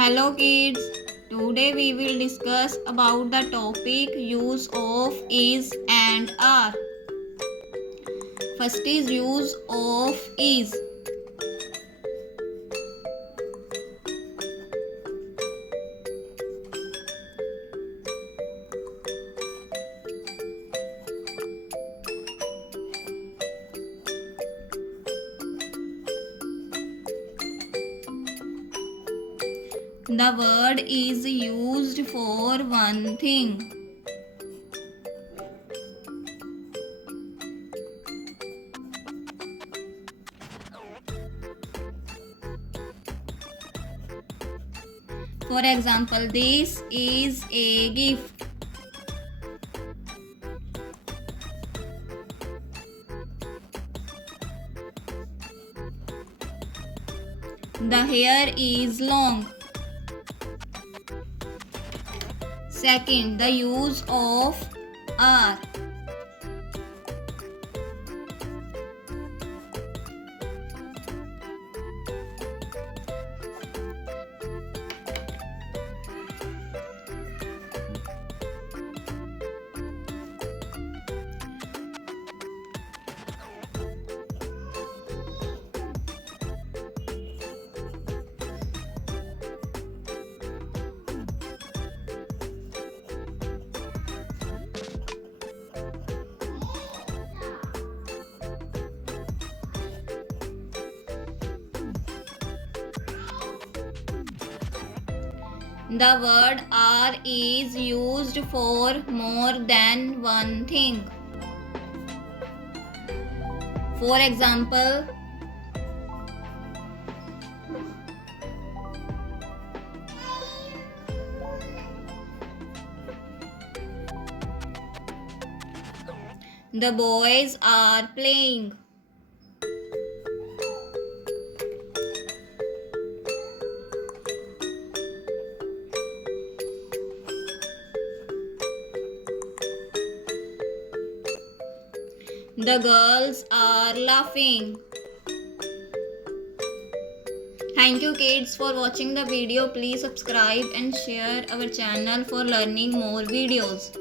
Hello kids, today we will discuss about the topic use of is and are. First is use of is. The word is used for one thing. For example, this is a gift. The hair is long. Second, the use of are. The word are is used for more than one thing. For example, the boys are playing. The girls are laughing. Thank you kids for watching the video. Please subscribe and share our channel for learning more videos.